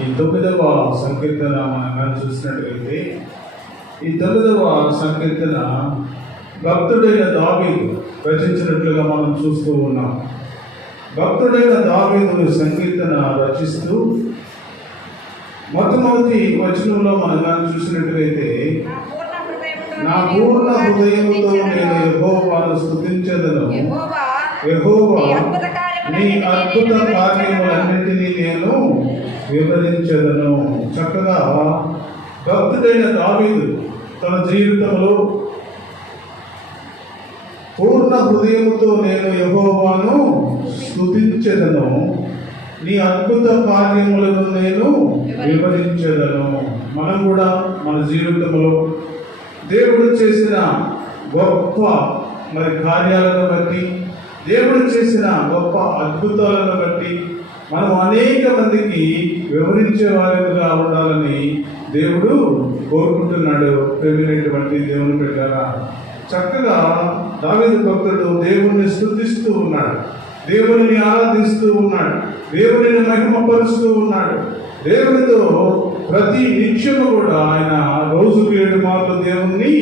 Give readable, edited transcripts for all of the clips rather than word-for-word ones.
ఈ 9వ సంకీర్తన మనం చూసినట్లయితే ఈ 9వ సంకీర్తన భక్తుడైన దావీదు రచించినట్లుగా మనం చూస్తూ ఉన్నాం. భక్తుడైన దావీదు సంకీర్తన రచిస్తూ మొట్టమొదటి వచనంలో మనం చూసినట్లయితే, నా పూర్ణ హృదయముతో నేను యెహోవాను స్తుతించెదను, యెహోవా నీ అద్భుత కార్యములన్నిటినీ నేను వివరించెదను. చక్కగా భక్తుడైన దావీదు తన జీవితంలో పూర్ణ హృదయముతో నేను యెహోవాను స్తుతించెదను, నీ అద్భుత కార్యములను నేను వివరించెదను. మనం కూడా మన జీవితంలో దేవుడు చేసిన గొప్ప కార్యాలను బట్టి, దేవుడు చేసిన గొప్ప అద్భుతాలను బట్టి మనం అనేక మందికి వివరించే వారిగా ఉండాలని దేవుడు కోరుకుంటున్నాడు. ప్రేమైనటువంటి దేవుని బిడ్డలారా, చక్కగా దావీదు భక్తుడు దేవుణ్ణి స్తుతిస్తూ ఉన్నాడు, దేవుని ఆరాధిస్తూ ఉన్నాడు, దేవుని మహిమపరుస్తూ ఉన్నాడు. దేవునితో ప్రతి నిత్యము కూడా ఆయన రోజుకు 7 మార్లు దేవుణ్ణి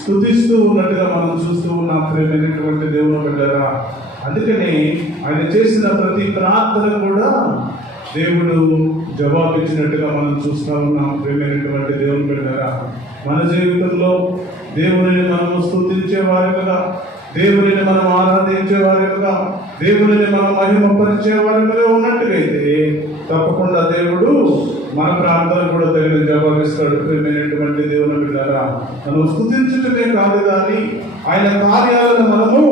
స్తుతిస్తూ ఉన్నట్టుగా మనం చూస్తూ ఉన్నాం. ప్రేమైనటువంటి దేవుని బిడ్డలారా, అందుకని ఆయన చేసిన ప్రతి ప్రార్థన కూడా దేవుడు జవాబిచ్చినట్టుగా మనం చూస్తూ ఉన్నాం. ప్రేమైనటువంటి దేవుని బిడ్డలారా, మన జీవితంలో దేవుని మనం స్తుతించే వారిగా, దేవుని మనం ఆరాధించే వారిగా, దేవుని మనం మహిమపరిచే వారిగా ఉన్నట్టుగైతే తప్పకుండా దేవుడు మన ప్రార్థన కూడా తగిన జవాబిస్తాడు. ప్రేమైనటువంటి దేవుని బిడ్డలారా, మనం స్తుతించటమే కాదు కానీ ఆయన కార్యాలను మనము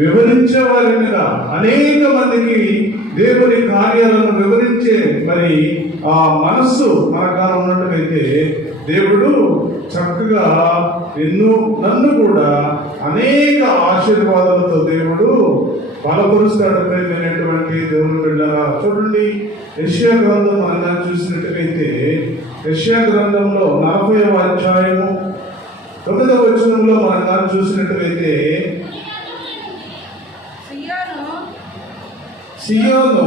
వివరించే వారిగా, అనేక మందికి దేవుని కార్యాలను వివరించే ఆ మనస్సు మనగా ఉన్నట్టుగైతే దేవుడు చక్కగా నన్ను కూడా అనేక ఆశీర్వాదాలతో దేవుడు బలపరుస్తాడు. ప్రేమైనటువంటి దేవుని బిడ్డలారా, చూడండి, యెషయా గ్రంథం మనం చూసినట్టుగైతే యెషయా గ్రంథంలో 40వ అధ్యాయము 9వ వచనంలో మనం చూసినట్టుగైతే, సియోను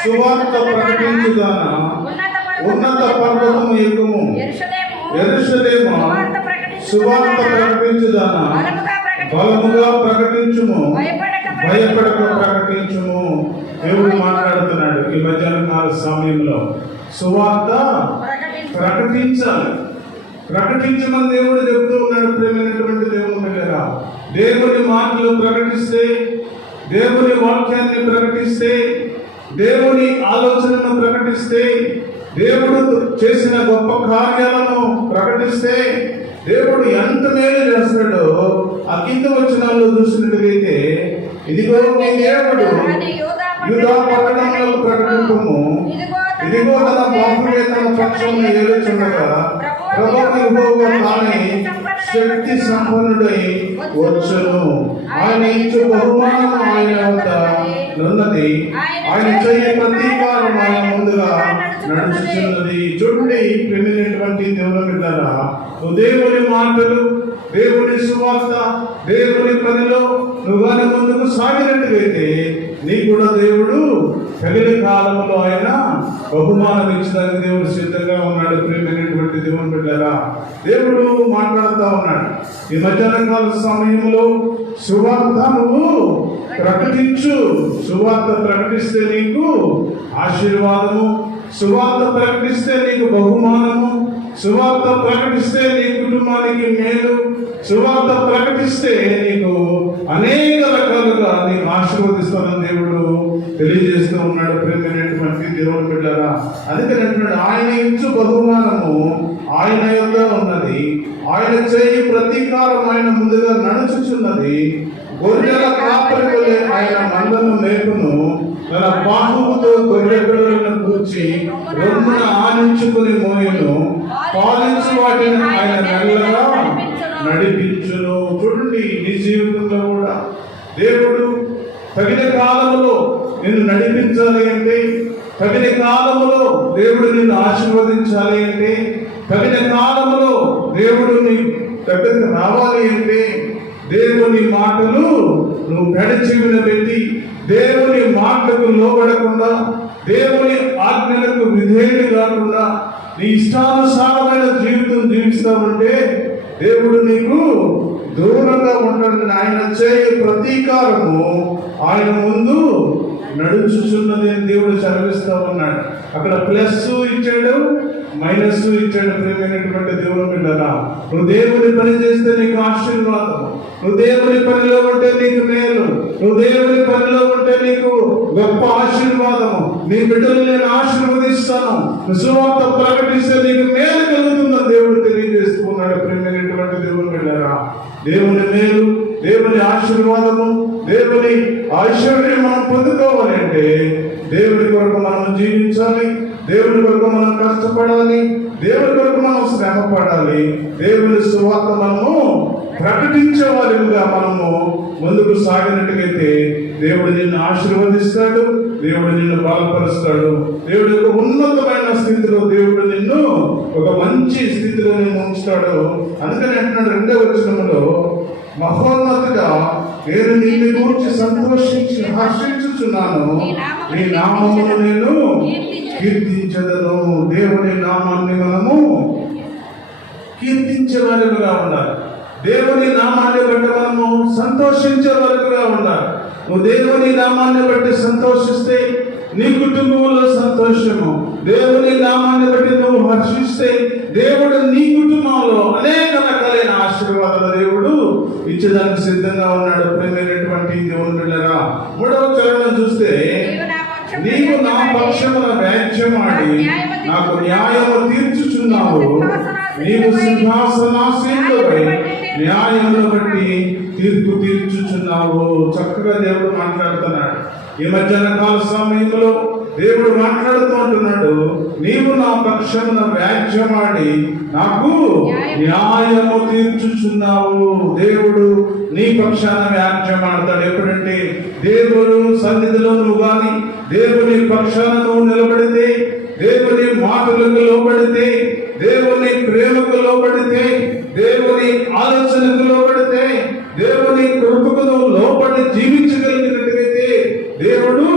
సువార్త ప్రకటించుదాన ఉన్నత పర్వతము ఎక్కుము, యెరూషలేము సువార్త ప్రకటించుదాన బలముగా ప్రకటించుము, భయపడక ప్రకటించుము. దేవుడు మాట్లాడుతున్నాడు ఈ మధ్యాహ్న కాల సమయంలో. సువార్త ప్రకటించాలి, ప్రకటించమని దేవుడు చెబుతూ ఉన్నాడు. ప్రేమైనటువంటి దేవుని బిడ్డలారా, దేవుని మాటలు ప్రకటిస్తే, దేవుని వాక్యాన్ని ప్రకటిస్తే, దేవుని ఆలోచనను ప్రకటిస్తే, దేవుడు చేసిన గొప్ప కార్యాలను ప్రకటిస్తే దేవుడు ఎంత మేలు చేస్తాడో ఆ కింద వచనాల్లో చూసినట్టుగైతే, ఇదిగో నీ దేవుడు యూదా పట్టణంలో ప్రకటించుము, ఇదిగో తన బాహువే తన పక్షమును ఏలుచుండగా ప్రభువు యెహోవా తానే శక్తి సంపన్నుడై వచ్చును, ఆయన ఇచ్చు బహుమానం ఆయన వద్ద ఉన్నది, ఆయన చెయ్యి ప్రతీకారం ఆయన ముందుగా నడుచుచున్నది. చూడండి, ప్రేమైనటువంటి దేవుని బిడ్డలారా, దేవుని మాటలు, దేవుని సువార్త, దేవుని పనిలో నువ్వు కానీ ముందుకు సాగినట్టుగైతే నీకు కూడా దేవుడు తగిన కాలంలో ఆయన బహుమానం ఇచ్చడానికి దేవుడు సిద్ధంగా ఉన్నాడు. ప్రేమైనటువంటి దేవుని బిడ్డలారా, దేవుడు మాట్లాడుతూ ఉన్నాడు ఈ మధ్యాహ్న కాల సమయంలో, సువార్త నువ్వు ప్రకటించు, సువార్త ప్రకటిస్తే నీకు ఆశీర్వాదము, సువార్త ప్రకటిస్తే నీకు బహుమానము, సువార్త ప్రకటిస్తే నీ కుటుంబానికి మేలు, సువార్త ప్రకటిస్తే నీకు అనేక రకాలుగా నీకు ఆశీర్వదిస్తానని దేవుడు తెలియజేస్తూ ఉన్నాడు. ప్రేమైనటువంటి దేవుని బిడ్డలారా, అందుకని అంటున్నాడు, ఆయన ఇచ్చు బహుమానము ఆయన యొద్ద ఉన్నది, ఆయన చేయి ప్రతీకారం ఆయన ముందుగా నడుచుచున్నది, గొర్రెల కాపరి వలె ఆయన మందను మేపును, తన బాహువుతో గొర్రె పిల్లలను కూర్చి రొమ్మున ఆనించుకుని మోయును, పాలించు వాటిని ఆయన మెల్లగా నడిపించును. చూడండి, నీ జీవితంలో కూడా దేవుడు తగిన కాలంలో నిన్ను నడిపించాలి అంటే, తగిన కాలంలో దేవుడు నిన్ను ఆశీర్వదించాలి అంటే, తగిన కాలంలో దేవుడు నీ దగ్గరికి రావాలి అంటే దేవుని మాటలు నువ్వు పెడచెవిన పెట్టి దేవుని మాటలకు లోబడకుండా దేవుని ఆజ్ఞలకు విధేయుడు కాకుండా నీ ఇష్టానుసారమైన జీవితం జీవిస్తామంటే దేవుడు నీకు దూరంగా ఉంటాడని, ఆయన చేయు ప్రతీకారము ఆయన ముందు నడుచుచున్నది అని దేవుడు చదివిస్తా ఉన్నాడు. అక్కడ ప్లస్ ఇచ్చాడు, మైనస్ ఇచ్చాడు. ప్రియమైనటువంటి దేవుని బిడ్డలారా, నువ్వు దేవుని పని చేస్తే నీకు ఆశీర్వాదం, నువ్వు దేవుని పనిలో ఉంటే నీకు మేలు, నువ్వు దేవుని పనిలో ఉంటే నీకు గొప్ప ఆశీర్వాదము. నీ బిడ్డలు నేను ఆశీర్వదిస్తాను, సువార్త ప్రకటిస్తే నీకు మేలు కలుగుతుందని దేవుడు తెలియజేస్తున్నాడు. ప్రియమైనటువంటి దేవుని బిడ్డలారా, దేవుని మేలు, దేవుని ఆశీర్వాదము, దేవుని ఐశ్వర్యం మనం పొందుకోవాలి అంటే దేవుని కొరకు మనం జీవించాలి, దేవుని కొరకు మనం కష్టపడాలి, దేవుని కొరకు మనం శ్రమ పడాలి, దేవుని సువార్త మనము ప్రకటించే వారిగా మనము ముందుకు సాగినట్టుగైతే దేవుడు నిన్ను ఆశీర్వదిస్తాడు, దేవుడు నిన్ను బలపరుస్తాడు. దేవుడి యొక్క ఉన్నతమైన స్థితిలో దేవుడు నిన్ను ఒక మంచి స్థితిలో నిన్ను ఉంచుతాడు. అందుకని అంటున్నాడు 2వ వచనంలో, మహోన్నతుడా నేను నిన్ను గురించి సంతోషించి హర్షించుచున్నాను, నీ నామమును నేను కీర్తించదను. దేవుని నామాన్ని మనము కీర్తించే వారిగా ఉండాలి, దేవుని నామాన్ని బట్టి మనము సంతోషించే వారిగా ఉండాలి. నువ్వు దేవుని నామాన్ని బట్టి సంతోషిస్తే నీ కుటుంబంలో సంతోషము, దేవుని నామాన్ని బట్టి నువ్వు హర్షిస్తే దేవుడు నీ కుటుంబంలో అనేక రకాలైన ఆశీర్వాదాలు దేవుడు ఇచ్చేదానికి సిద్ధంగా ఉన్నాడు. ప్రియమైనటువంటి దేవుని బిడ్డలారా, 3వ చరణం చూస్తే, నీవు నా పక్షమున వ్యాజ్యమాడి నాకు న్యాయము తీర్చుచున్నావు, నీవు సింహాసనాసీనుడవై న్యాయమును బట్టి తీర్పు తీర్చుచున్నావు. చక్కగా దేవుడు మాట్లాడుతున్నాడు. ఈ మధ్యాహ్న కాల సమయంలో దేవుడు మాట్లాడుతూ అంటున్నాడు, నీవు నా పక్షమున వ్యాజ్యమాడి నాకు న్యాయము తీర్చుచున్నావు. దేవుడు నీ పక్షాన వ్యాజ్యమాడతాడు. ఎప్పుడంటే దేవుడు సన్నిధిలో నువ్వు కానీ దేవుని పక్షాన నువ్వు నిలబడితే, దేవుని మాటలకు లోబడితే, దేవుని ప్రేమకు లోబడితే, దేవుని ఆలోచనకు లోబడితే, దేవుని కృపకు నువ్వు లోబడి జీవించగలిగినట్టుగైతే దేవుడు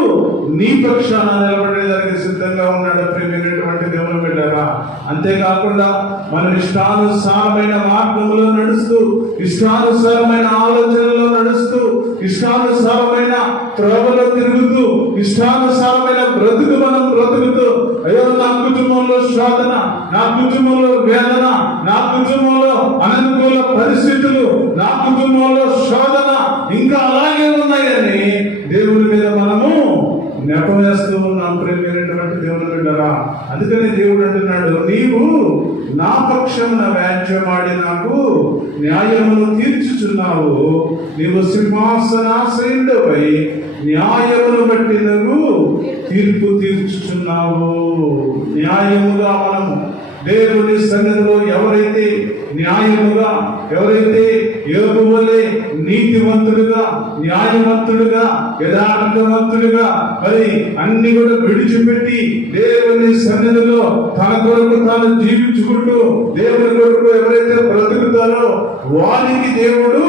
నీ పక్షాన నిలబడేదానికి సిద్ధంగా ఉన్నాడు. ప్రియమైనటువంటి దేవుని బిడ్డలారా, అంతేకాకుండా మనం ఇష్టానుసారమైన మార్గంలో నడుస్తూ, ఇష్టానుసారమైన ఆలోచనలో నడుస్తూ, ఇష్టానుసారమైన త్రోవలో తిరుగుతూ, ఇష్టానుసారమైన బ్రతుకు మనం బ్రతుకుతూ, అయ్యో నా కుటుంబంలో శోధన, నా కుటుంబంలో వేదన, నా కుటుంబంలో అననుకూల పరిస్థితులు, నా కుటుంబంలో శోధన ఇంకా అలాగే ఉన్నాయని దేవుని మీద మనము నెపవేస్తూ ఉన్నాం. ప్రియమైనటువంటి దేవుని బిడ్డలారా, అందుకని దేవుడు అంటున్నాడు, నీవు నా పక్షమున వ్యాజ్యమాడి నాకు న్యాయమును తీర్చుచున్నావు, నీవు సింహాసనాసీనుడవై న్యాయమును బట్టి నువ్వు తీర్పు తీర్చుచున్నావు. న్యాయముగా మనము దేవుని సన్నిధిలో ఎవరైతే న్యాయముగా, ఎవరైతే యోబు వలె నీతివంతుడుగా, న్యాయవంతుడుగా, యథార్థవంతుడుగా మరి అన్ని కూడా విడిచిపెట్టి దేవుని సన్నిధిలో తన కొరకు తాను జీవించుకుంటూ దేవుని కొరకు ఎవరైతే బ్రతుకుతారో వారికి దేవుడు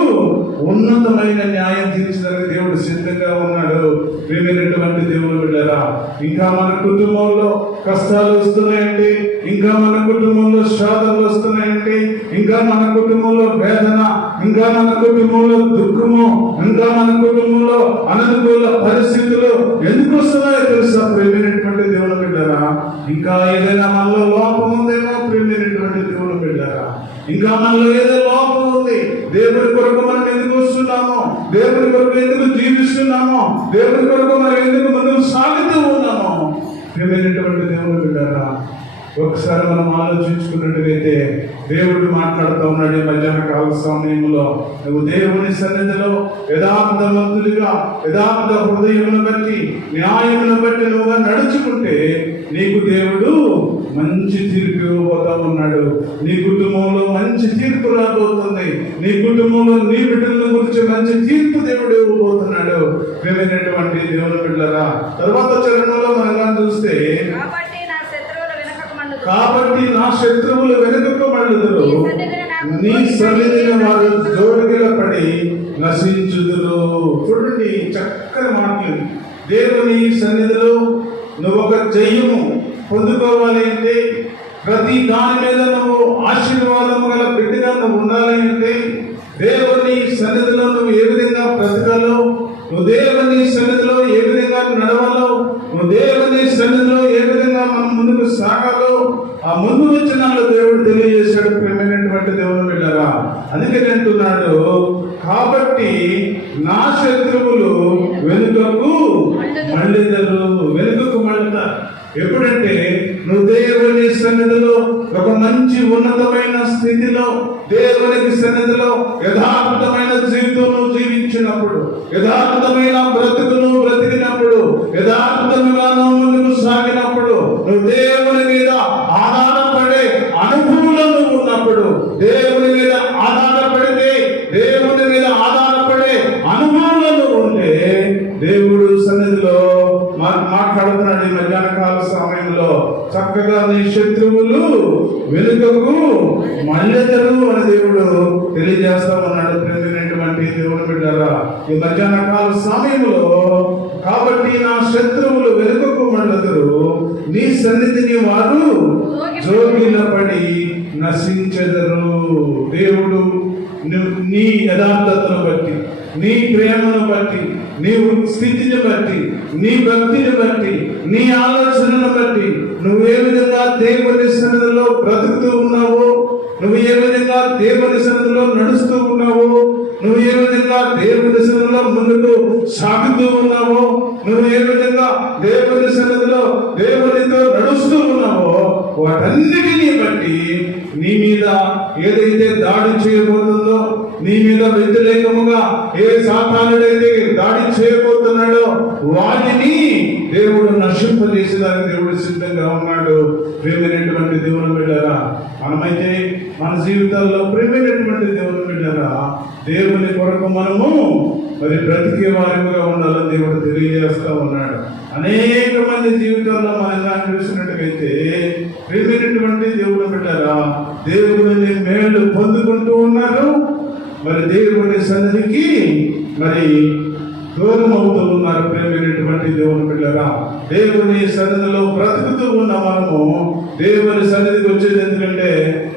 ఉన్నతమైన న్యాయం తీర్చడానికి దేవుడు సిద్ధంగా ఉన్నాడు. ప్రియమైనటువంటి దేవుని బిడ్డలారా, ఇంకా మన కుటుంబంలో కష్టాలు వస్తున్నాయండి, ఇంకా మన కుటుంబంలో శోధనలు వస్తున్నాయండి, ఇంకా మన కుటుంబంలో వేదన, ఇంకా మన కుటుంబంలో దుఃఖము, ఇంకా మన కుటుంబంలో అననుకూల పరిస్థితులు ఎందుకు వస్తున్నాయో తెలుసా? ప్రియమైనటువంటి దేవుని బిడ్డలారా, ఇంకా ఏదైనా మనలో లోపం ఉందేమో. ప్రియమైనటువంటి దేవుని బిడ్డలారా, ఇంకా మనలో ఏదో లోపం ఉంది. దేవుడి కొరకు మనం ఎందుకు వస్తున్నామో, దేవుడి కొరకు ఎందుకు జీవిస్తున్నామో, దేవుడి కొరకు మనం ఎందుకు ముందుకు సాగుతూ ఉన్నామో. ప్రియమైనటువంటి దేవుని బిడ్డలారా, ఒకసారి మనం ఆలోచించుకున్నట్టుగైతే దేవుడు మాట్లాడుతూ ఉన్నాడు. ఈ మధ్యాహ్న కాల సమయంలో నువ్వు దేవుని సన్నిధిలో యథార్థవంతుడిగా, యథార్థ హృదయమును బట్టి, న్యాయమును బట్టి నువ్వు నడుచుకుంటే నీకు దేవుడు మంచి తీర్పు ఇవ్వబోతా ఉన్నాడు. నీ కుటుంబంలో మంచి తీర్పు రాబోతుంది. నీ కుటుంబంలో నీ బిడ్డల గురించి మంచి తీర్పు దేవుడు ఇవ్వబోతున్నాడు. ప్రియమైనటువంటి దేవుని బిడ్డలారా, తర్వాత చరణంలో మనం చూస్తే, కాబట్టి నా శత్రువులు వెనుకకు మళ్ళుదురు, నీ సన్నిధిని వారు జోడుగిల పడి నశించుదురు. చూడండి చక్కని మాటలు. దేవుని సన్నిధిలో నువ్వు ఒక జయము పొందుకోవాలి అంటే, ప్రతి దాని మీద నువ్వు ఆశీర్వాదము గల బిడ్డగా నువ్వు ఉండాలి అంటే, దేవుని సన్నిధిలో నువ్వు ఏ విధంగా బ్రతకాలో, నువ్వు దేవుని సన్నిధిలో ఏ విధంగా నడవాలో, నువ్వు దేవుని సన్నిధిలో ఏ విధంగా మనం ముందుకు సాగాలో ఆ ముందు వచనాల్లో దేవుడు తెలియజేశాడు. ప్రేమైనటువంటి దేవుని బిడ్డలారా, అందుకని అంటున్నాడు, కాబట్టి నా శత్రువులు వెనుకకు మళ్ళెదరు. వెనుకకు మళ్ళుతారు. ఎప్పుడంటే నువ్వు దేవుని సన్నిధిలో ఒక మంచి ఉన్నతమైన స్థితిలో, దేవునికి సన్నిధిలో యథార్థమైన జీవితం నువ్వు జీవించినప్పుడు, యథార్థమైన బ్రతుకును బ్రతికినప్పుడు, యథార్థంగా నువ్వు ముందుకు సాగినప్పుడు, నువ్వు దేవుని మీద ఆధారపడే అనుభవంలో నువ్వు ఉన్నప్పుడు, దేవుని మీద ఆధారపడితే, దేవుని మీద ఆధారపడే అనుభవంలో నువ్వు ఉంటే, దేవుడు సన్నిధిలో మాట్లాడుతున్నాడు. ఈ మధ్యాహ్న కాల సమయంలో చక్కగా నీ శత్రువులు వెనుకకు మళ్ళెదరు అని దేవుడు తెలియజేస్తా ఉన్నాడు. ప్రేమైనటువంటి దేవుని బిడ్డలారా, ఈ మధ్యాహ్న కాల సమయంలో కాబట్టి నా శత్రువులు వెనుకకు మళ్ళెదరు, నీ సన్నిధిని వారు జోగిలపడి నశించెదరు. దేవుడు నీ యథార్థతను బట్టి, నీ ప్రేమను బట్టి, నీ స్థితిని బట్టి, నీ భక్తిని బట్టి, నీ ఆలోచనను బట్టి, నువ్వు ఏ విధంగా దేవుని సన్నిధిలో బ్రతుకుతూ ఉన్నావో, నువ్వు ఏ విధంగా దేవుని సన్నిధిలో నడుస్తూ ఉన్నావో, నువ్వు ఏ విధంగా దేవుని సన్నిధిలో ముందుకు సాగుతూ ఉన్నావో, నువ్వు ఏ విధంగా దేవుని సన్నిధిలో దేవునితో నడుస్తూ ఉన్నావో, వాటన్నిటినీ బట్టి నీ మీద ఏదైతే దాడి చేయబోతుందో, నీ మీద వ్యతిరేకముగా ఏ సాతానుడైతే దాడి చేయబోతున్నాడో వాటిని దేవుడు నశింపజేసేదానికి దేవుడు సిద్ధంగా ఉన్నాడు. ప్రేమైనటువంటి దేవుని బిడ్డలారా, మనమైతే మన జీవితాల్లో ప్రేమైనటువంటి దేవుని బిడ్డలారా, దేవుని కొరకు మనము మరి బ్రతికే వారిగా ఉండాలని దేవుడు తెలియజేస్తా ఉన్నాడు. అనేక మంది జీవితాల్లో మనం చూసినట్టుగైతే ప్రేమైనటువంటి దేవుని బిడ్డలారా, దేవుని మేలు పొందుకుంటూ ఉన్నారు, మరి దేవుని సన్నిధికి మరి దూరం అవుతూ ఉన్నారు. ప్రేమైనటువంటి దేవుని బిడ్డలారా, దేవుని సన్నిధిలో బ్రతుకుతూ ఉన్న మనము దేవుని సన్నిధికి వచ్చేది ఎందుకంటే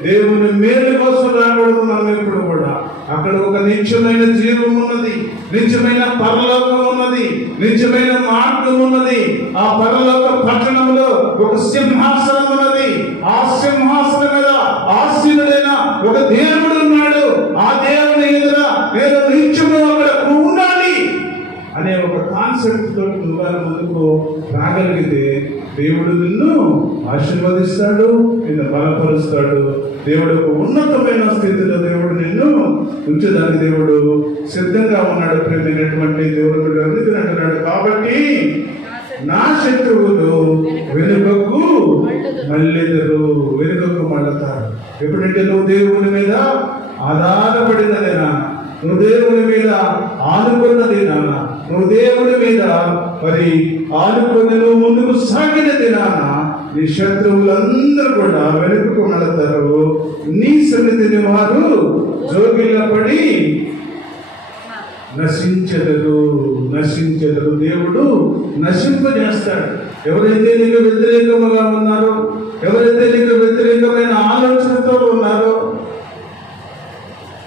దేవుని మేలు కోసం రాకూడదు. మనం ఎప్పుడు కూడా అక్కడ ఒక నిత్యమైన జీవం ఉన్నది, నిత్యమైన పరలోకం ఉన్నది, నిత్యమైన మార్గం ఉన్నది. ఆ పరలోక పట్టణంలో ఒక సింహాసనం ఉన్నది. ఆ సింహాసనం మీద ఆసీనుడైన ఒక దేవుడు ఉన్నాడు. ఆ దేవుని ఎదుర నేను నిత్యము అక్కడ ఉండాలి అనే ఒక కాన్సెప్ట్ తోటి నువ్వు ముందుకు రాగలిగితే దేవుడు నిన్ను ఆశీర్వదిస్తాడు, నిన్ను బలపరుస్తాడు. దేవుడు ఉన్నతమైన స్థితిలో దేవుడు నిన్ను ఉంచడానికి దేవుడు సిద్ధంగా ఉన్నాడు. ప్రేమైనటువంటి దేవుడు అందుకున్నాడు, కాబట్టి నా శత్రువులు వెనుకకు మళ్ళెదరు. వెనుకకు మళ్ళతారు. ఎప్పుడంటే నువ్వు దేవుని మీద ఆధారపడినదేనా, నువ్వు దేవుని మీద ఆనుకున్నదేనా, నువ్వు దేవుని మీద మరి ఆనుకొని నువ్వు ముందుకు సాగిన దినాన నీ శత్రువులందరూ కూడా వెనుకకు మళ్ళతారు. నీ సన్నిధిని వారు జోగిలపడి నశించెదరు. నశించెదరు. దేవుడు నశింపజేస్తాడు. ఎవరైతే నీకు వ్యతిరేకముగా ఉన్నారో, ఎవరైతే నీకు వ్యతిరేకమైన ఆలోచనతో ఉన్నారో,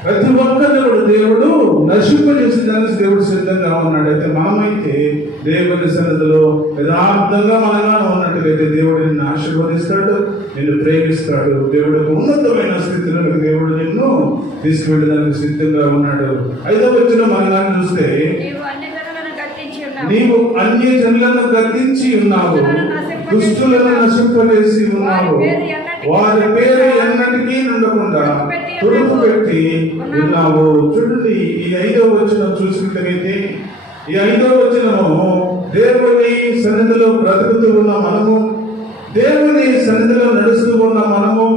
ప్రతి ఒక్కరిని కూడా దేవుడు నశింపజేసేదానికి దేవుడు సిద్ధంగా ఉన్నాడు. అయితే మనమైతే దేవుని సన్నిధిలో యథార్థంగా మనగా ఉన్నట్టుగైతే దేవుడు నిన్ను ఆశీర్వదిస్తాడు, నిన్ను ప్రేమిస్తాడు. దేవుడు ఉన్నతమైన స్థితిలో దేవుడు నిన్ను తీసుకువెళ్ళడానికి సిద్ధంగా ఉన్నాడు. 5వ వచనం మనగా చూస్తే, నీవు అన్య జనులను గద్దించి ఉన్నావు, దుష్టులను నశింపజేసి ఉన్నావు, వారి పేరు ఎన్నటికీ ఉండకుండా తుడుపు పెట్టి ఉన్నావు. చూడండి, ఈ 5వ వచనం చూసినట్లయితే, ఈ 5వ వచనము దేవుని సన్నిధిలో బ్రతుకుతూ ఉన్న మనము, దేవుని సన్నిధిలో నడుస్తూ ఉన్న మనము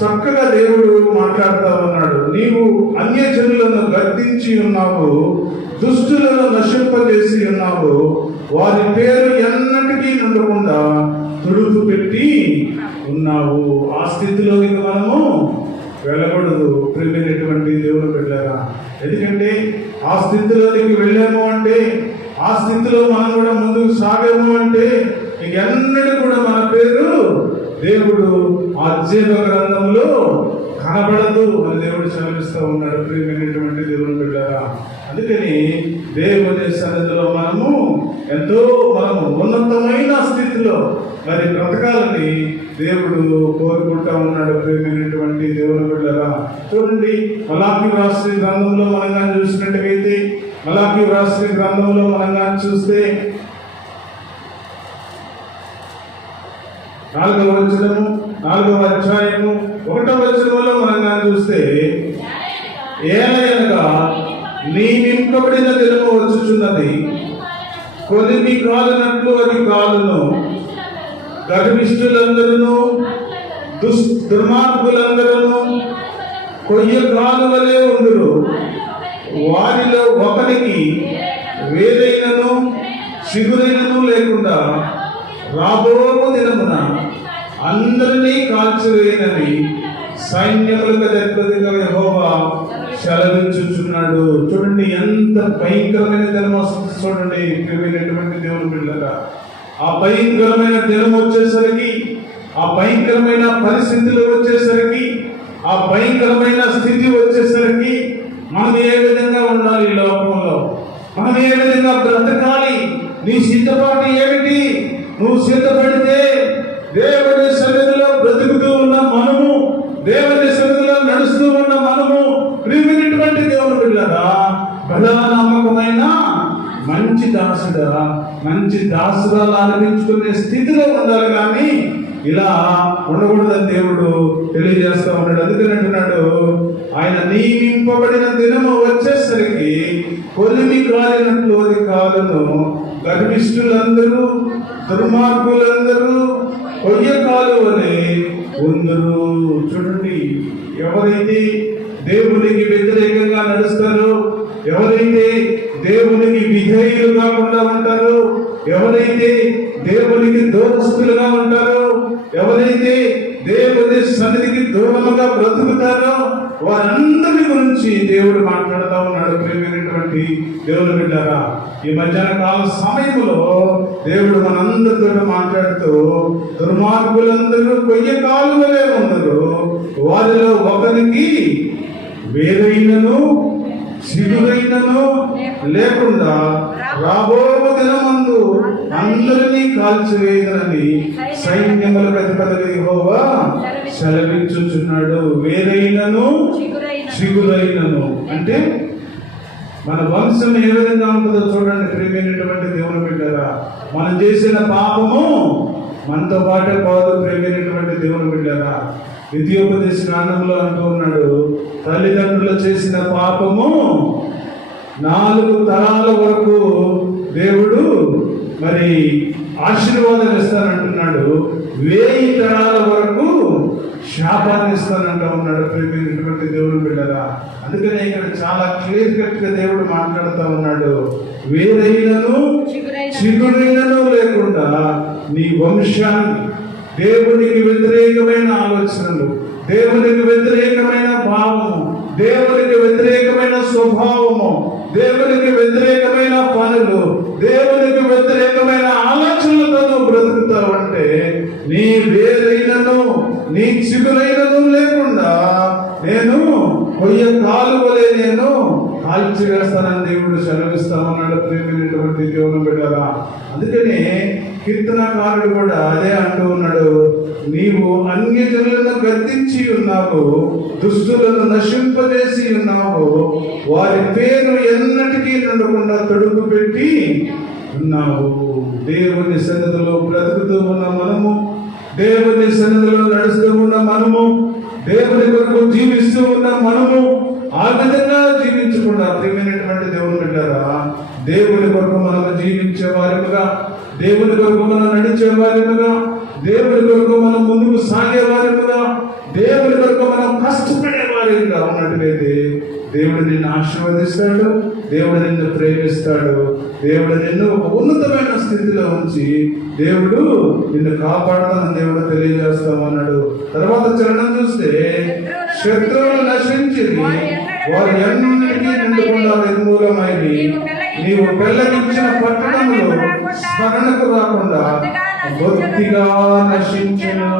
చక్కగా దేవుడు మాట్లాడుతూ ఉన్నాడు. నీవు అన్యజనులను గద్దించి ఉన్నావు, దుష్టులను నశింపజేసి ఉన్నావు, వారి పేరు ఎన్నటికీ ఉండకుండా తుడుపు పెట్టి ఉన్నావు. ఆ స్థితిలోకి మనము వెళ్ళకూడదు. ప్రియమైనటువంటి దేవుని బిడ్డలారా, ఎందుకంటే ఆ స్థితిలోనికి వెళ్ళాము అంటే, ఆ స్థితిలో మనం కూడా ముందుకు సాగాము అంటే, ఎన్నడూ కూడా మన పేరు దేవుడు ఆ జీవ గ్రంథంలో కనబడదు అని దేవుడు సెలవిస్తూ ఉన్నాడు. ప్రియమైనటువంటి దేవుని బిడ్డలారా, అందుకని దేవుని సన్నిధిలో మనము ఉన్నతమైన స్థితిలో మరి బ్రతకాలని దేవుడు కోరుకుంటా ఉన్నాడు. ప్రియమైనటువంటి దేవుని బిడ్డలారా, చూడండి మలాకి రాసిన గ్రంథంలో మనం కానీ చూసినట్టుగైతే, మలాకి రాసిన గ్రంథంలో మనం కానీ చూస్తే 4వ వచనము 4వ అధ్యాయము 1వ వచనంలో మనం కానీ చూస్తే, ఏలయనగా నీ నింపబడిన దినము వచ్చుచున్నది, కొలిమి కాలునట్లు అది కాలును, గర్విష్ఠులందరూ దుర్మార్గులందరూ కొయ్య కాలు వలె ఉందురు, వారిలో ఒకరికి వేరైనను చిగురైనను లేకుండా రాబో దినమున అందరినీ కాల్చివేయనని సైన్యములకు అధిపతిగా యెహోవా సెలవించుచున్నాడు. చూడండి ఎంత భయంకరమైన దినం వస్తుంది. చూడండి ప్రియమైనటువంటి దేవుని బిడ్డలారా, ఆ భయంకరమైన దినం వచ్చేసరికి, ఆ భయంకరమైన పరిస్థితులు వచ్చేసరికి, ఆ భయంకరమైన స్థితి వచ్చేసరికి మనం ఏ విధంగా ఉండాలి? ఈ లోకంలో మనం ఏ విధంగా బ్రతకాలి? నీ సిద్ధపాటు ఏమిటి? నువ్వు సిద్ధపడితే దేవుని సన్నిధిలో బ్రతుకుతూ ఉన్న మనము, దేవుని సన్నిధిలో నడుస్తూ ఉన్న మనము, ప్రియమైనటువంటి దేవుని బిడ్డలారా, బలా నమ్మకమైన మంచి దాసుడా, మంచి దాసురాలు అనిపించుకునే స్థితిలో ఉండాలి, కానీ ఇలా ఉండకూడదని దేవుడు తెలియజేస్తా ఉన్నాడు. అందుకని అంటున్నాడు, ఆయన నియమింపబడిన దినము వచ్చేసరికి కొలిమి కాలినట్లు అది కాలును, గర్విష్ఠులందరూ దుర్మార్గులందరూ కొయ్య కాలు వలె ఉందరు. చూడండి, ఎవరైతే దేవునికి వ్యతిరేకంగా నడుస్తారో, ఎవరైతే దేవునికి విధేయులు కాకుండా ఉంటారో, ఎవరైతే దేవునికి దూరస్తులుగా ఉంటారో, ఎవరైతే దేవుని సన్నిధికి దూరముగా బ్రతుకుతారో, వారందరి గురించి దేవుడు మాట్లాడుతూ ఉన్నాడు. ప్రియమైనటువంటి దేవుని బిడ్డలారా, ఈ మధ్యాహ్న కాల సమయంలో దేవుడు మనందరితో మాట్లాడుతూ, దుర్మార్గులందరూ కొయ్య కాలువలే ఉన్నారు, వారిలో ఒకరికి వేరైనను చిగురైనను లేకుండా రాబో దినమందు అందరినీ కాల్చివేయనని సైన్యములకు అధిపతి యెహోవా సెలవించుచున్నాడు. వేరైనను చిగురైనను అంటే మన వంశం ఏ విధంగా ఉంటుందో చూడండి. ప్రియమైనటువంటి దేవుని బిడ్డలారా, మనం చేసిన పాపము మనతో పాటే పోదు. ప్రియమైనటువంటి దేవుని బిడ్డలారా, ద్వితీయోపదేశ కాండంలో అంటూ ఉన్నాడు, తల్లిదండ్రులు చేసిన పాపము 4 తరాల వరకు దేవుడు మరి ఆశీర్వాదం ఇస్తానంటున్నాడు, 1000 తరాల వరకు శాపాన్ని ఇస్తానంటూ ఉన్నాడు. ప్రియమైనటువంటి దేవుని బిడ్డలారా, అందుకనే ఇక్కడ చాలా క్లియర్ కట్ గా దేవుడు మాట్లాడుతూ ఉన్నాడు, వేరైనను చిగురైనను లేకుండా నీ వంశాన్ని, దేవునికి వ్యతిరేకమైన ఆలోచనలు, దేవునికి వ్యతిరేకమైన భావము, దేవునికి వ్యతిరేకమైన స్వభావము, దేవునికి వ్యతిరేకమైన పనులు, దేవునికి వ్యతిరేకమైన ఆలోచనలతో నువ్వు బ్రతుకుతావంటే నీ వేరైనను నీ చిగురైనను లేకుండా నేను కొయ్య కాలువలే నేను కాల్చివేస్తానని దేవుడు సెలవిస్తామన్నాడు. ప్రియమైనటువంటి దేవుని బిడ్డలారా, అందుకనే కీర్తనకారుడు కూడా అదే అంటూ ఉన్నాడు, నీవు అన్యజనులను గద్దించి ఉన్నావు, దుష్టులను నశింపజేసి ఉన్నావు, వారి పేరు ఎన్నటికీ నుండకుండా తడుపు పెట్టి ఉన్నావు. దేవుని సన్నిధిలో బ్రతుకుతూ ఉన్న మనము, దేవుని సన్నిధిలో నడుస్తూ ఉన్న మనము, దేవుని కొరకు జీవిస్తూ ఉన్న మనము ఆ విధంగా జీవించకుండా ప్రియమైనటువంటి దేవుని బిడ్డలారా, దేవుని కొరకు మనము జీవించే వారిగా, దేవుని కొరకు మనం నడిచే వారిగా, దేవుని కొరకు మనం ముందుకు సాగే వారిగా, దేవుని కొరకు మనం కష్టపడే వారిగా ఉన్నట్లయితే దేవుడు నిన్ను ఆశీర్వదిస్తాడు, దేవుడు నిన్ను ప్రేమిస్తాడు, దేవుడు నిన్ను ఒక ఉన్నతమైన స్థితిలో ఉంచి దేవుడు నిన్ను కాపాడతానని దేవుడు తెలియజేస్తామన్నాడు. తర్వాత చరణం చూస్తే, శత్రువులు నశించి వారు ఎన్నటికీ నిండుకుండా నిర్మూలమైంది, నీవు పెళ్ళగించిన పట్టణంలో స్మరణకు రాకుండా బొత్తిగా నశించెను.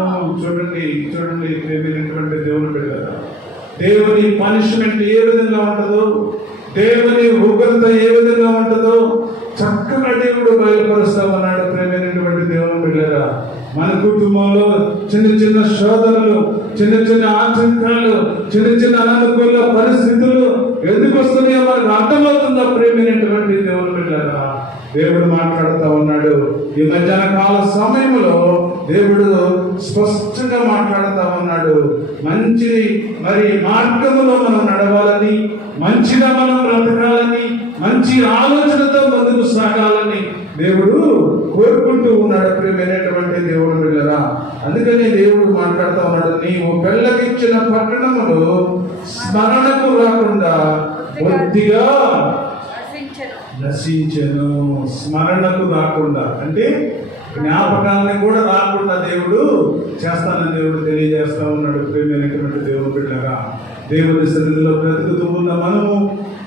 చూడండి చూడండి ప్రేమైనటువంటి దేవుని బిడ్డలారా, దేవుని పనిష్మెంట్ ఏ విధంగా ఉంటుందో, దేవుని ఉగ్రత ఏ విధంగా ఉంటుందో చక్కగా దేవుడు బయలుపరుస్తా ఉన్నాడు. ప్రేమైనటువంటి దేవుని బిడ్డలారా, మన కుటుంబంలో చిన్న చిన్న శోధనలు, చిన్న చిన్న ఆటంకాలు, చిన్న చిన్న అనానుకూల పరిస్థితులు ఎందుకు వస్తున్నాయో మనకు అర్థమవుతుందా? ప్రేమైనటువంటి దేవుని బిడ్డలారా, దేవుడు మాట్లాడుతూ ఉన్నాడు. ఈ మధ్యాహ్న కాల సమయంలో దేవుడు స్పష్టంగా మాట్లాడుతూ ఉన్నాడు. మంచి మార్గంలో మనం నడవాలని, మంచిగా మనం బ్రతకాలని, మంచి ఆలోచనతో ముందుకు సాగాలని దేవుడు కోరుకుంటూ ఉన్నాడు. ప్రియమైనటువంటి దేవుడు బిడ్డలారా, అందుకని దేవుడు మాట్లాడుతూ ఉన్నాడు, నీవు పెళ్ళకిచ్చిన పట్టణములు స్మరణకు రాకుండా బొత్తిగా నశించెను. స్మరణకు రాకుండా అంటే జ్ఞాపకాలని కూడా రాకుండా దేవుడు చేస్తానని దేవుడు తెలియజేస్తా ఉన్నాడు. ప్రియమైనటువంటి దేవుడు బిడ్డలారా, దేవుని సన్నిధిలో బ్రతుకుతూ ఉన్న మనము,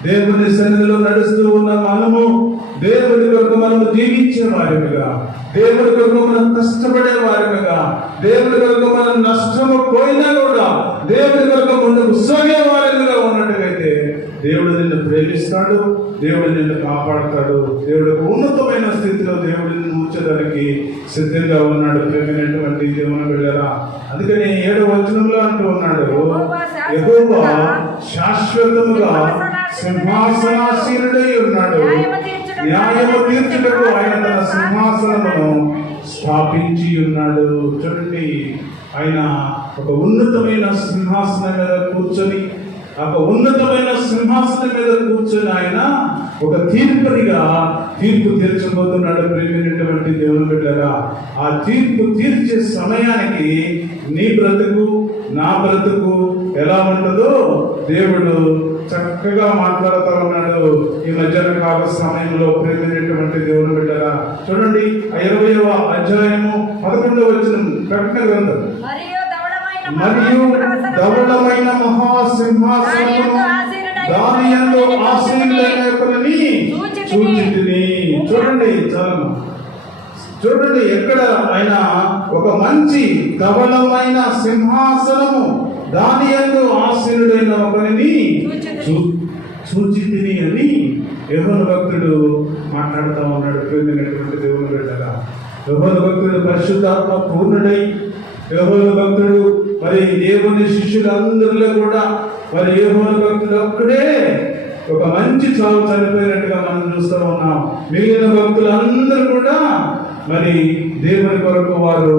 దేవుని సన్నిధిలో నడుస్తూ ఉన్న మనము, దేవుడి కొరకు మనము జీవించే వారిగా, దేవుడి కొరకు మనం కష్టపడే వారిగా, దేవుడి కొరకు మనం నష్టము పోయినా కూడా దేవుడి కొరకు ముందుకు సాగే వారిగా ఉన్నట్టుగైతే దేవుడు నిన్ను ప్రేమిస్తాడు, దేవుడు నిన్ను కాపాడుతాడు. దేవుడు ఉన్నతమైన స్థితిలో దేవుడు నిన్ను ఉంచడానికి సిద్ధంగా ఉన్నాడు. ప్రేమైనటువంటి దేవుని బిడ్డలారా, అందుకని 7వ వచనంలో అంటూ ఉన్నాడు, యెహోవా శాశ్వతముగా సింహాసనాసీనుడై ఉన్నాడు, న్యాయము తీర్చుటకు ఆయన తన సింహాసనమును స్థాపించి ఉన్నాడు. చూడండి, ఆయన ఒక ఉన్నతమైన సింహాసనం మీద కూర్చొని, ఆయన ఒక తీర్పునిగా తీర్పు తీర్చబోతున్నాడు. ప్రేమైనటువంటి దేవుని బిడ్డలారా, ఆ తీర్పు తీర్చే సమయానికి నీ బ్రతుకు, నా బ్రతుకు ఎలా ఉంటుందో దేవుడు చక్కగా మాట్లాడుతూ ఉన్నాడు. ఈ మధ్యాహ్న కాల సమయంలో ప్రేమైనటువంటి దేవుని బిడ్డలారా, చూడండి 20వ అధ్యాయము 11వ వచనం, ప్రకటన గ్రంథం. మరియు ధవళమైన మహాసింహాసనము దాని యందు ఆసీనులైన ఒకరిని చూచితిని. చూడండి, చాలా చూడండి, ఎక్కడ ఆయన ఒక మంచి ధవళమైన సింహాసనము దాని యందు ఆసీనుడైన ఒకరిని చూచితిని అని యెహోవా భక్తుడు మాట్లాడుతూ ఉన్నాడు. ప్రేమైనటువంటి దేవుని బిడ్డలారా, యెహోవా భక్తుడు పరిశుద్ధాత్మ పూర్ణుడై, యెహోవా భక్తుడు దేవుని శిష్యులందరిలో కూడా యెహోవా భక్తుడు ఒక్కడే ఒక మంచి చావు చనిపోయినట్టుగా మనం చూస్తూ ఉన్నాం. మిగిలిన భక్తులందరూ కూడా దేవుని కొరకు వారు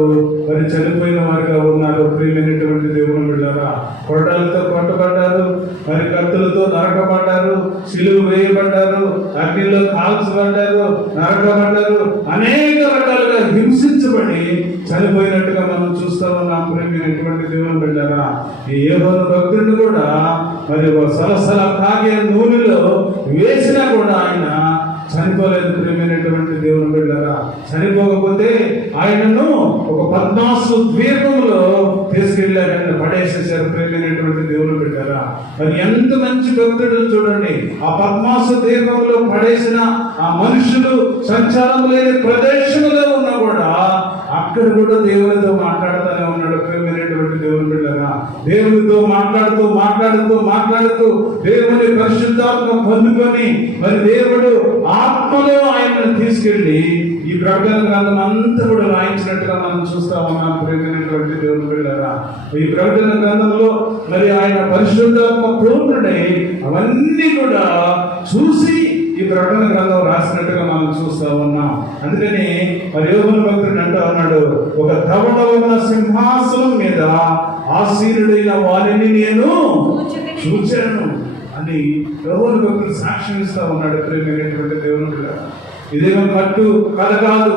చనిపోయిన వారిగా ఉన్నారు. ప్రియమైనటువంటి దేవుని బిడ్డలారా, కొరడాలతో కొట్టబడ్డారు, కత్తులతో నరకబడ్డారు, సిలువ వేయబడ్డారు, అగ్నిలో కాల్చబడ్డారు, నరకబడ్డారు, అనేక రకాలుగా హింసించబడి చనిపోయినట్టుగా మనం చూస్తూ ఉన్నాం. ప్రియమైనటువంటి దేవుని బిడ్డలారా, ఈ యెహోవా భక్తుడిని కూడా సలసల కాగే నూనెలో వేసినా కూడా ఆయన చనిపోలేదు. ప్రియమైనటువంటి దేవుని బిడ్డలారా, చనిపోకపోతే ఆయనను ఒక పద్మాసు ద్వీపంలో తీసుకెళ్లారు, ఆయన పడేసేసారు. ప్రియమైనటువంటి దేవుని బిడ్డలారా, ఎంత మంచి భక్తుడు చూడండి, ఆ పద్మాసు ద్వీపంలో పడేసిన ఆ మనుషులు సంచారం లేని ప్రదేశంలో ఉన్నా కూడా అక్కడ కూడా దేవునితో మాట్లాడుతూనే ఉన్నాడు. ప్రియమైనటువంటి దేవుని బిడ్డలారా, దేవునితో మాట్లాడుతూ మాట్లాడుతూ మాట్లాడుతూ దేవుని పరిశుద్ధాత్మ పొందుకొని దేవుడు ఆత్మలో ఆయనను తీసుకెళ్లి ఈ ప్రకటన గ్రంథం అంతా కూడా రాయించినట్టుగా మనం చూస్తా ఉన్నాం. ప్రియమైనటువంటి దేవుని బిడ్డలారా, ఈ ప్రకటన గ్రంథంలో ఆయన పరిశుద్ధాత్మ పూర్ణుడై అవన్నీ కూడా చూసి ఈ ప్రకటన గ్రంథం రాసినట్టుగా మనం చూస్తా ఉన్నాం. అందుకని యెహోవా భక్తుడు అంటూ ఉన్నాడు, ఒక ధవళమైన సింహాసనం మీద ఆసీనుడైన వారిని నేను చూచాను అని యెహోవా భక్తుడు సాక్ష్యం ఇస్తా ఉన్నాడు. ప్రియమైనటువంటి దేవుని బిడ్డలారా, ఇదేమో కథ కాదు,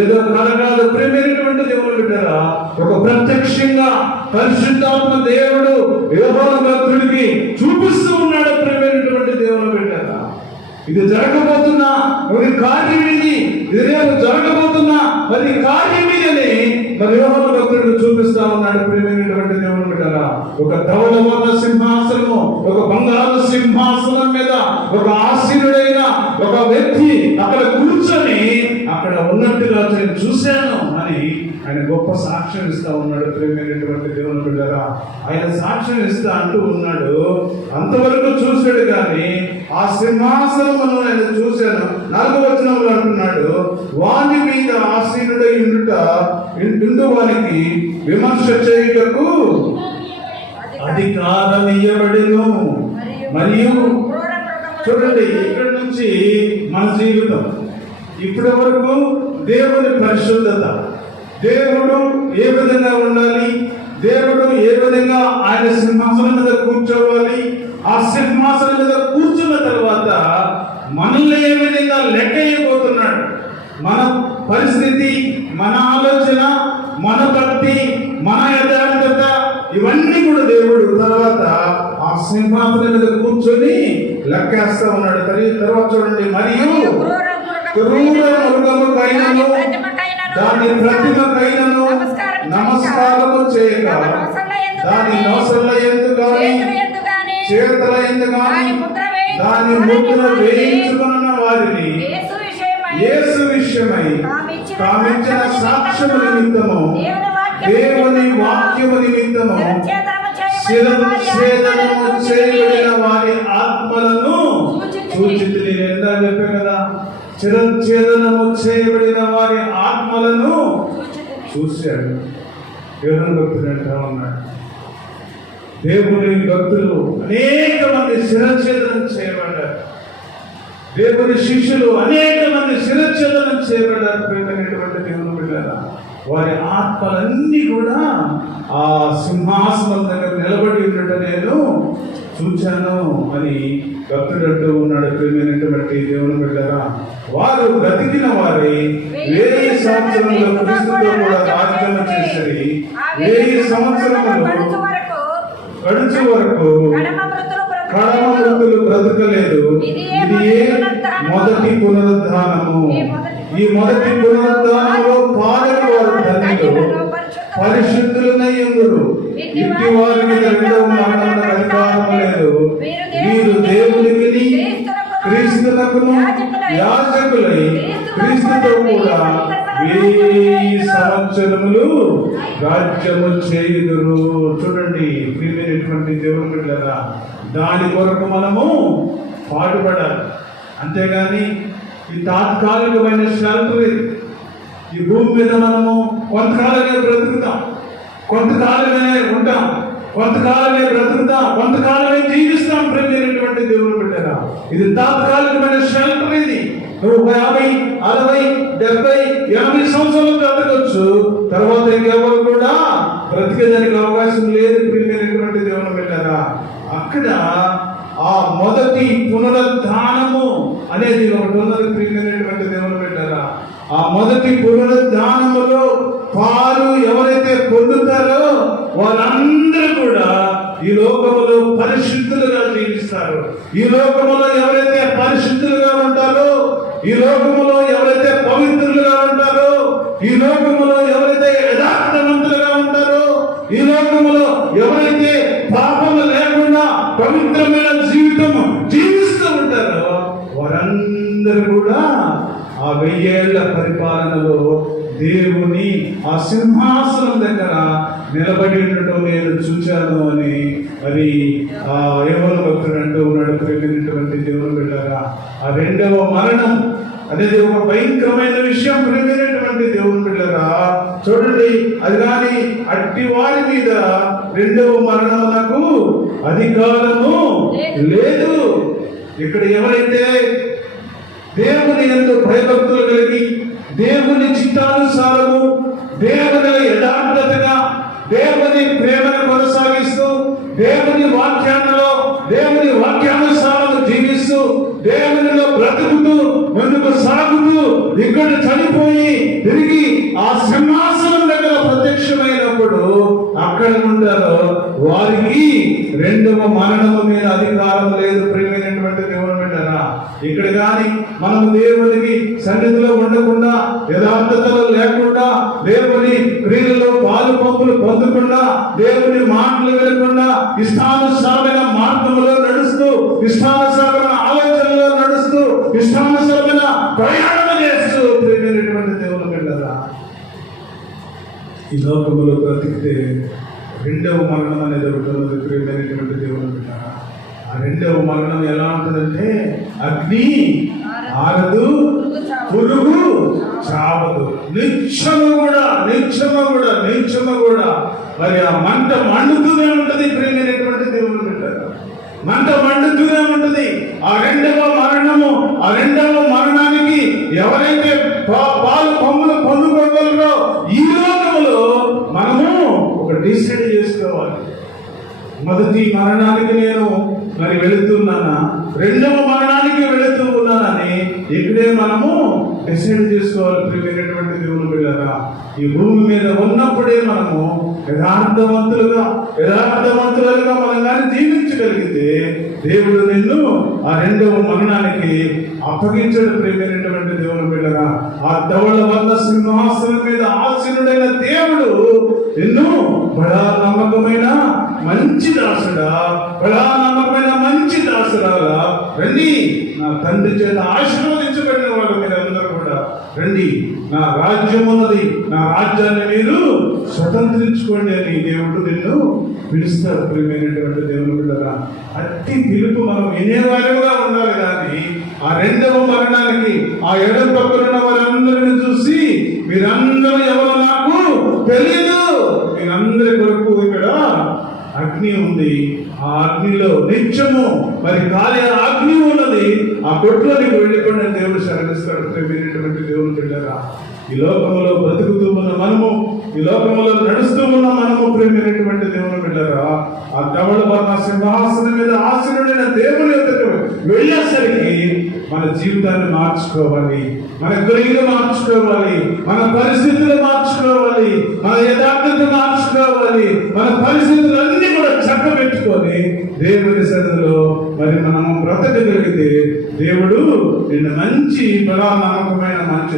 ఏదో కథ కాదు. ప్రియమైనటువంటి దేవుని బిడ్డలారా, ఒక ప్రత్యక్షంగా పరిశుద్ధాత్మ దేవుడు యెహోవా భక్తుడికి చూపిస్తూ ఉన్నాడు. ప్రియమైనటువంటి దేవుని బిడ్డలారా, ఇది జరగబోతున్న ఒక కార్యం, ఇది రేపు జరగబోతున్న కార్యం ఇదని యెహోవా భక్తుడు చూపిస్తా ఉన్నాడు. ప్రియమైనటువంటి దేవుని బిడ్డలారా, ఒక ధవళమైన సింహాసనము, ఒక బంగారు సింహాసనం మీద ఒక ఆసీనుడైన ఒక వ్యక్తి అక్కడ కూర్చొని అక్కడ ఉన్నట్టుగా నేను చూశాను అని ఆయన గొప్ప సాక్ష్యం ఇస్తా ఉన్నాడు. ప్రేమైనటువంటి దేవుని బిడ్డలారా, ఆయన సాక్ష్యం ఇస్తా అంటూ ఉన్నాడు. అంతవరకు చూశాడు కానీ ఆ సింహాసనమును ఆయన చూశాను. 4వ వచనంలో అంటున్నాడు, వాని మీద ఆసీనుడై ఉండు వానికి విమర్శ చేయుటకు అధికారం ఇయ్యబడెను. మరియు చూడండి, ఇక్కడ నుంచి మన జీవితం ఇప్పటి వరకు దేవుని పరిశుద్ధత, దేవుడు ఏ విధంగా ఉండాలి, దేవుడు ఏ విధంగా ఆయన సింహాసనం మీద కూర్చోవాలి, ఆ సింహాసనం మీద కూర్చున్న తర్వాత మనల్ని ఏ విధంగా లెక్క అయిపోతున్నాడు, మన పరిస్థితి, మన ఆలోచన, మన భక్తి, మన యథార్థత, ఇవన్నీ కూడా దేవుడు తర్వాత ఆ సింహాసనం మీద కూర్చొని లెక్కేస్తా ఉన్నాడు. తర్వాత చూడండి, మరియు క్రూర మృగముకైనను దాని ప్రతిమకైనను నమస్కారము చేయక దాని నోసల యందు గాని చేతుల యందు గాని దాని ముద్ర వేయించుకున్న వారిని యేసు విషయమై తామిచ్చిన సాక్ష్యము నిమిత్తము దేవుని వాక్యము నిమిత్తము శిరఛేదనము చేయబడిన వారి ఆత్మలను సూచితి. నేను ఎంత చెప్పాను కదా, శిరఛేదనము చేయబడిన వారి ఆత్మలను చూశాడు. దేవుని భక్తులు అంటా ఉన్నాడు, దేవుని భక్తులు అనేక మంది శిరఛేదనం చేయబడ్డారు. దేవుని శిష్యులు అనేక మంది శిరఛేదనం చేయబడ్డారు. ప్రియమైనటువంటి దేవుని బిడ్డలారా, వారి ఆత్మలన్నీ కూడా ఆ సింహాసనం దగ్గర నిలబడి ఉండటం నేను చూచాను అని భక్తుడు అంటూ ఉన్నాడు. ప్రియమైనటువంటి దేవుని బిడ్డలారా, వారు బ్రతికిన వారి 1000 సంవత్సరములు క్రీస్తుతో కూడా రాజ్యం చేసి 1000 సంవత్సరములు గడుచు వరకు కడమ మృతులు బ్రతకలేదు. ఇది మొదటి పునరుద్ధానము. ఈ మొదటి పునరుద్ధానంలో పాలకు వారు ధన్యులు, పరిశుద్ధులనై ఉందురు. ఇంటి వారి మీద రెండవ మరణమునకు అధికారం లేదు. మీరు దేవునికి క్రీస్తునకును యాజకులై క్రీస్తుతో కూడా 1000 సంవత్సరములు రాజ్యము చేయుదురు. చూడండి ప్రియమైనటువంటి దేవుని బిడ్డలారా, దాని కొరకు మనము పాటుపడాలి. అంతేగాని ఈ తాత్కాలికమైన షెల్టర్, ఈ భూమి మీద మనము కొంతకాలమే బ్రతుకుతాం, కొంతకాలమే ఉంటాం, కొంతకాలమే బ్రతుకుతాం, కొంతకాలమే జీవిస్తాం. ప్రియమైనటువంటి దేవుని బిడ్డలారా, ఇది తాత్కాలికమైన షెల్టర్. ఇది నువ్వు 50, 60, 70, 80 సంవత్సరాలు బ్రతకచ్చు, తర్వాత ఇంకెవరు కూడా బ్రతికేదానికి అవకాశం లేదు. ప్రియమైనటువంటి దేవుని బిడ్డలారా, అక్కడ ఆ మొదటి పునరుద్ధానము అనేది ఒకటి ఉన్నది. ప్రియమైనటువంటి దేవుని బిడ్డలారా, ఆ మొదటి పునరుద్ధానములో పాలు ఎవరైతే పొందుతారో వాళ్ళందరూ కూడా ఈ లోకములో పరిశుద్ధులుగా జీవిస్తారు. ఈ లోకములో ఎవరైతే పరిశుద్ధులుగా ఉంటారో, ఈ లోకములో ఎవరైతే పవిత్రులుగా ఉంటారో, ఈ లోకములో ఎవరైతే యథార్థవంతులుగా ఉంటారో, ఈ లోకములో ఎవరైతే పాపము లేకుండా పవిత్రమైన జీవితం జీవిస్తూ ఉంటారో వారందరూ కూడా ఆ 1000 ఏళ్ల పరిపాలనలో దేవుని ఆ సింహాసనం దగ్గర నిలబడి ఉండటం నేను చూశాను అని మరి ఆ యోహాను భక్తుడు అంటూ ఉన్నాడు. ప్రియమైనటువంటి దేవుని బిడ్డలారా, ఆ రెండవ మరణం అనేది ఒక భయంకరమైన విషయం. ప్రియమైనటువంటి దేవుని బిడ్డలారా, చూడండి, అది కానీ అట్టి వారి మీద రెండవ మరణమునకు అధికారము లేదు. ఇక్కడ ఎవరైతే దేవుని యందు భయభక్తులు కలిగి దేవుని చిత్తానుసారము, దేవుని యథార్థతగా, దేవుని ప్రేమను కొనసాగిస్తూ, దేవుని వాక్యాలలో దేవుని వాక్యానుసారం జీవిస్తూ, దేవునిలో బ్రతుకుతూ ముందుకు సాగుతూ ఇక్కడ చనిపోయి తిరిగి ఆ సింహాసనం దగ్గర ప్రత్యక్షమైనప్పుడు అక్కడ ఉంటారో వారికి రెండవ మరణము మీద అధికారం లేదు. ప్రియమైనటువంటి దేవుని బిడ్డలారా, ఇక్కడ కానీ మనము దేవునికి సన్నిధిలో ఉండకుండా, యథార్థతలో లేకుండా, దేవుని క్రియలలో పాలు పంపులు పొందకుండా, దేవుని మాటలు వినకుండా, ఇష్టానుసారమైన మార్గంలో నడుస్తూ, ఇష్టానుసారమైన ఆలోచనలో నడుస్తూ, ఇష్టానుసారమైన ప్రయాణం చేస్తూ ఈ లోకంలో బ్రతికితే రెండవ మరణం అనేది ఒకటి ఉన్నది ప్రియమైనటువంటి దేవుని బిడ్డలారా. ఆ రెండవ మరణం ఎలా ఉంటుందంటే అగ్ని ఆరదు, పురుగు చావదు, నిత్యము కూడా మరి ఆ మంట మండుతూనే ఉంటది ప్రియమైనటువంటి దేవుని బిడ్డలారా. మంట మండుతూనే ఉంటది. ఆ రెండవ మరణానికి ఎవరైతే పాలు కొమ్ములు పొందుకోగలరో ఈ లోకములో మనము ఒక డిసైడ్ చేసుకోవాలి. మొదటి మరణానికి నేను మరి వెళుతున్నానా, రెండవ మరణానికి వెళుతూ ఉన్నానని ఇక్కడే మనము డిసైడ్ చేసుకోవాలి ప్రియమైనటువంటి దేవుని బిడ్డలారా. ఈ భూమి మీద ఉన్నప్పుడే మనము యథార్థవంతులుగా మనం కానీ జీవించగలిగితే దేవుడు నిన్ను ఆ రెండవ మరణానికి అప్పగించడు ప్రియమైనటువంటి దేవుని బిడ్డలారా. ఆ ధవళ వల్ల సింహాసనం మీద ఆసీనుడైన దేవుడు నిన్ను బడా నమ్మకమైన మంచి దాసురాలా రండి, నా తండ్రి చేత ఆశీర్వదించబడిన వారు మీరందరూ కూడా రండి, నా రాజ్యం ఉన్నది, నా రాజ్యాన్ని మీరు స్వతంత్రించుకోండి అని దేవుడు నిన్ను పిలుస్తారు ప్రియమైనటువంటి దేవుని బిడ్డలారా. అట్టి పిలుపు మనం వినేవారుగా ఉండాలి. కానీ ఆ రెండవ మరణానికి ఆ ఎడమ పక్కన వారందరిని చూసి మీరందరూ ఎవరో నాకు తెలియదు, మీరందరి కొరకు ఇక్కడ అగ్ని ఉంది, ఆ అగ్నిలో నిత్యము మరి కాలి అగ్ని ఉన్నది, ఆ కొట్లోనికి వెళ్ళిపోయిన దేవుడు శరణిస్తాడు ప్రియమైనటువంటి దేవుని బిడ్డలారా. ఈ లోకంలో బ్రతుకుతూ ఉన్న మనము, ఈ లోకంలో నడుస్తూ ఉన్న మనము ప్రియమైనటువంటి దేవుని బిడ్డలారా, ఆ ధవళ వర్ణ సింహాసనం మీద ఆసీనుడైన దేవుని యొద్దకు వెళ్ళేసరికి మన జీవితాన్ని మార్చుకోవాలి, మన క్రియలు మార్చుకోవాలి, మన పరిస్థితులు మార్చుకోవాలి, మన యథార్థత మార్చుకోవాలి, మన పరిస్థితులన్నీ కూడా చక్కబెట్టుకొని దేవుని సన్నిధిలో మరి మనము బ్రతకగలిగితే దేవుడు నిన్ను మంచి బలా నమ్మకమైన మంచి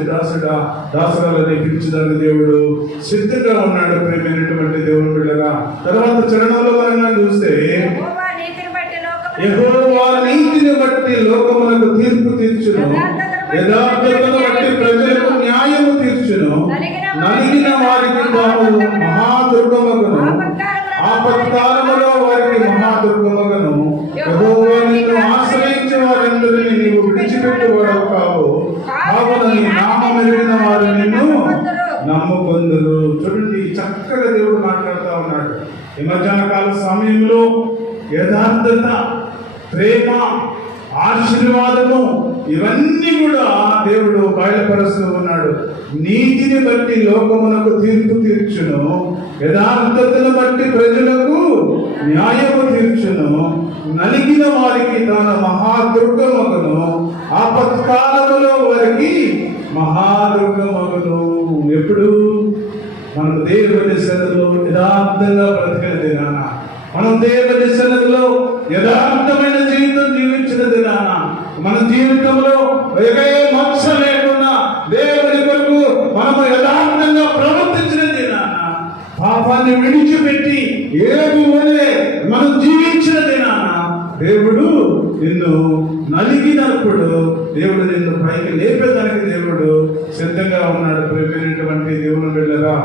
దాసురాలని పిలిచడానికి దేవుడు సిద్ధంగా ఉన్నాడు ప్రియమైనటువంటి దేవుని బిడ్డలారా. తర్వాత చరణంలో మనం చూస్తే యెహోవా నీతిని బట్టి లోకములకు తీర్పు తీర్చును, యథార్థతను బట్టి ప్రజలకు న్యాయము తీర్చును, నలిగిన వారికి తాము మహాదుర్గమగును, ఆపత్కాలములో వారికి మహాదుర్గమగును. యెహోవా నిన్ను ఆశ్రయించే వారందరినీ నీవు విడిచిపెట్టువాడవు కావు, కావున నీ నామమెరిగిన వారు నిన్ను నమ్ముకొందురు. చూడండి, చక్కగా దేవుడు మాట్లాడుతూ ఉన్నాడు. ఈ మధ్యాహ్న కాల సమయంలో యథార్థత, ప్రేమ, ఆశీర్వాదము ఇవన్నీ కూడా దేవుడు బయలుపరుస్తూ ఉన్నాడు. నీతిని బట్టి లోకమునకు తీర్పు తీర్చును, యథార్థతను బట్టి ప్రజలకు న్యాయము తీర్చును, నలిగిన వారికి తన మహాదుర్గమగును, ఆపత్కాలములో వారికి మహాదుర్గమగును. ఎప్పుడు మనం దేవుని సన్నిధిలో యథార్థంగా బ్రతికిన దినాన, మనం దేవుని సన్నిధిలో యథార్థమైన జీవితం జీవించిన దినాన, మన జీవితంలో ఏ మోక్ష లేకుండా దేవుని కొరకు మనము యథార్థంగా ప్రవర్తించిన దినాన, పాపాన్ని విడిచిపెట్టి ఏమనే మనం జీవించిన దినాన దేవుడు నిన్ను నలిగినప్పుడు దేవుడు నిన్ను పైకి లేపేదానికి దేవుడు సిద్ధంగా ఉన్నాడు ప్రియమైనటువంటి దేవుని బిడ్డలారా.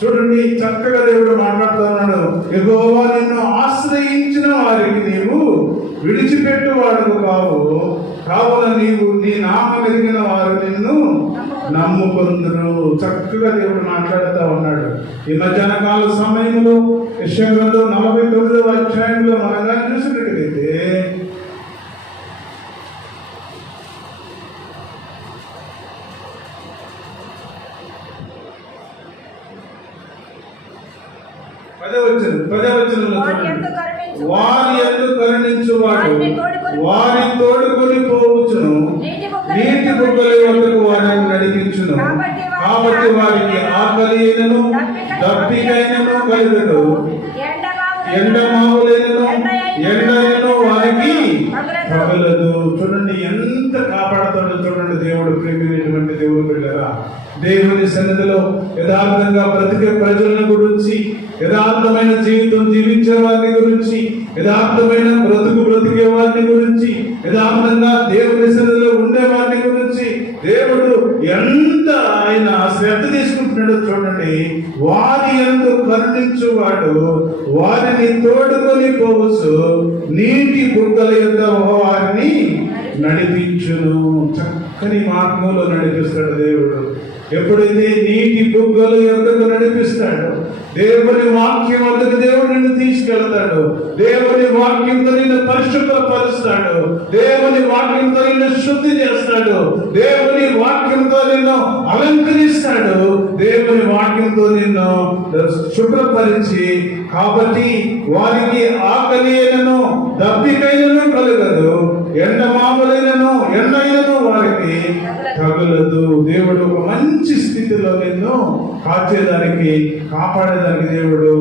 చూడండి, చక్కగా దేవుడు మాట్లాడుతూ ఉన్నాడు. యెహోవా నిన్ను ఆశ్రయించిన వారికి నీవు విడిచిపెట్టువాడు కావు, కావున నీవు నీ నామం ఎరిగిన వారు నిన్ను నమ్ముకొందురు. చక్కగా దేవుడు మాట్లాడుతూ ఉన్నాడు. ఈ మధ్యాహ్న కాల సమయంలో యెషయా గ్రంథం 49వ అధ్యాయంలో మనగా చూసినట్లయితే వారి యందు కరుణించువాడు వారి తోడుకొని పోవచ్చును, నీటి బుగ్గల వద్దకు వారిని నడిపించును. కాబట్టి వారికి ఆకలి అయినను దప్పికైనను కలుగదు, ఎండమావులైనను ఎండైనను వారికి తగలదు. చూడండి ఎంత కాపాడుతాడో చూడండి దేవుడు. ప్రేమైనటువంటి దేవుడు బిడ్డలారా, దేవుని సన్నిధిలో యథార్థంగా బ్రతికే ప్రజల గురించి, యథార్థమైన జీవితం జీవించే వారిని గురించి, యథార్థమైన బ్రతికే వారిని గురించి, యథార్థంగా దేవుని సన్నిధిలో ఉండే వారిని గురించి దేవుడు ఎంత ఆయన శ్రద్ధ తీసుకుంటున్నాడో చూడండి. వారి మరణించువాడు వారిని తోడుకొని పోవచ్చు, నీటి బుగ్గల యొద్ద వారిని నడిపించును. చక్కని మార్గంలో నడిపిస్తాడు దేవుడు. ఎప్పుడైతే నీటి బుగ్గల యొద్దకు నడిపిస్తాడో, దేవుని వాక్యం వద్దకు దేవుడు నిన్ను తీసుకెళ్తాడు. దేవుని వాక్యంతో నిన్ను పరిశుభ్రపరుస్తాడు. దేవుని వాక్యంతో నిన్ను శుద్ధి చేస్తాడు. దేవుని వాక్యంతో నిన్ను అలంకరిస్తాడు. దేవుని వాక్యంతో నిన్ను శుభ్రపరిచి, కాబట్టి వారికి ఆకలి అయినను దప్పికైనను కలగదు, ఎండమాములైనను ఎండైనను వారికి తగలదు. దేవుడు ఒక మంచి స్థితిలో నిన్ను కాచేదానికి, కాపాడేదానికి దేవుడు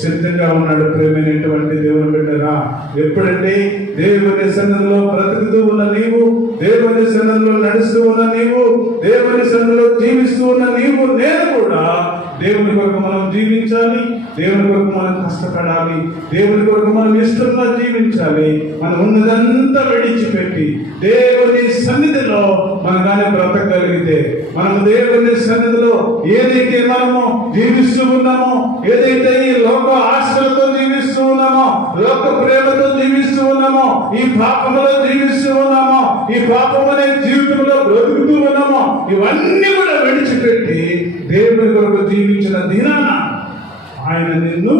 సిద్ధంగా ఉన్నాడు. ప్రేమైనటువంటి దేవుని బిడ్డరా, ఎప్పుడంటే దేవుని సన్నిధిలో బ్రతుకుతూ ఉన్న నీవు, దేవుని సన్నిధిలో నడుస్తూ ఉన్న నీవు, దేవుని సన్నిధిలో జీవిస్తూ ఉన్న నీవు, నేను కూడా దేవుని కొరకు మనం జీవించాలి. దేవుని కొరకు మనం కష్టపడాలి. దేవుని కొరకు మనం ఇష్టంగా జీవించాలి. మనం ఉన్నదంతా విడిచిపెట్టి దేవుని సన్నిధిలో మనం కానీ బ్రతకగలిగితే, మనం దేవుని సన్నిధిలో ఏదైతే మనము జీవిస్తూ ఉన్నామో, ఏదైతే ఈ లోక ఆశలతో జీవిస్తూ ఉన్నామో, లోక ప్రేమతో జీవిస్తూ ఉన్నామో, ఈ పాపంలో జీవిస్తూ ఉన్నామో, ఈ పాపం అనే జీవితంలో బ్రతుకుతూ ఉన్నామో, ఇవన్నీ కూడా విడిచిపెట్టి దేవుని కొరకు జీవించిన దినాన ఆయన నిన్ను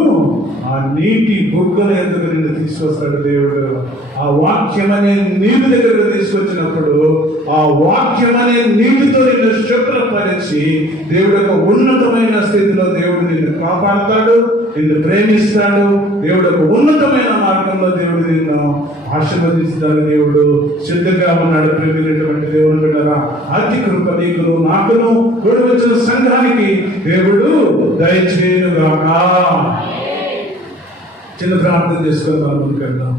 ఆ నీటి బుగ్గల ఎందుకు నిన్ను తీసుకొస్తాడు దేవుడు. ఆ వాక్యం అనే నీటి దగ్గరకు తీసుకొచ్చినప్పుడు ఆ వాక్యం అనే నీటితో నిన్ను శుభ్రపరిచి దేవుడు యొక్క ఉన్నతమైన స్థితిలో దేవుడు నిన్ను కాపాడతాడు, నిన్ను ప్రేమిస్తాడు. దేవుడు యొక్క ఉన్నతమైన మార్గంలో దేవుడు నిన్ను ఆశీర్వదిస్తాడు. దేవుడు సిద్ధంగా ఉన్నాడు. ప్రేమినటువంటి దేవుడు బిడ్డరా, అతి కృప నీకును నాకును కూడి వచ్చిన సంఘానికి దేవుడు దయచేయునుగాక. చిన్న ప్రార్థన చేసుకొని మనం ముందుకెళ్దాం.